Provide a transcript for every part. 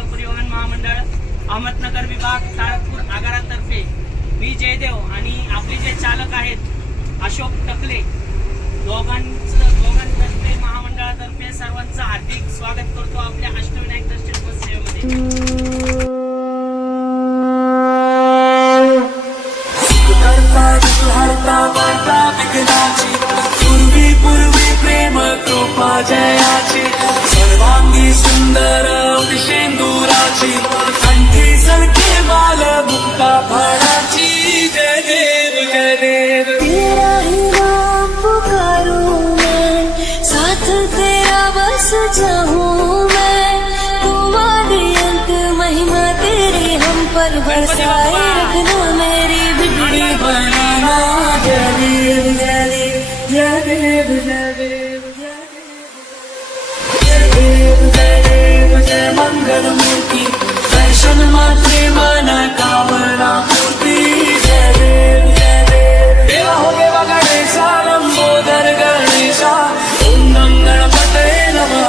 राज्य परिवहन महामंडळ अहमदनगर विभाग ताळकपूर आगारातर्फे मी जयदेव आणि आपले जे चालक आहेत अशोक टकले दोघांतर्फे महामंडळातर्फे सर्वांचं हार्दिक स्वागत करतो आपल्या अष्टविनायक दर्शन बस सेवेमध्ये। जयाची सर्वांगी सुंदर शेंदुराची कंठी सलके माल मुक्ता फळाची जय देव जय देव। तेरा ही नाम पुकारूं मैं, साथ तेरा बस जाऊं मैं, तुम्हारी अंत महिमा तेरी हम पर बरसाए रखना मेरी बिगड़ी बनाना जय देव जय देव जय देव जय देव जय मंगल मूर्ति दर्शन मात्रे मन कामना पूर्ति जय देव जय देव। देवा हो देवा गणेशा लंबोदर गणेशा ओम नम गणपतये नमः।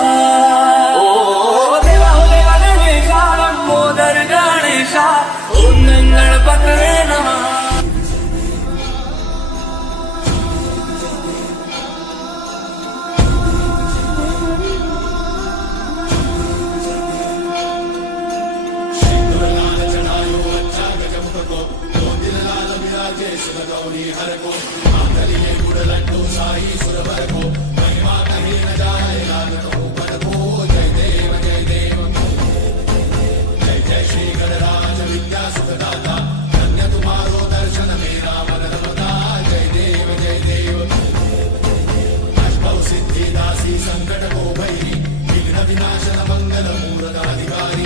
ओ देवा हो देवा गणेशा लंबोदर गणेशा ओम नम गणपतये नमः। संकट को भैरी विघ्न विनाशन मंगल मूर्त अधिकारी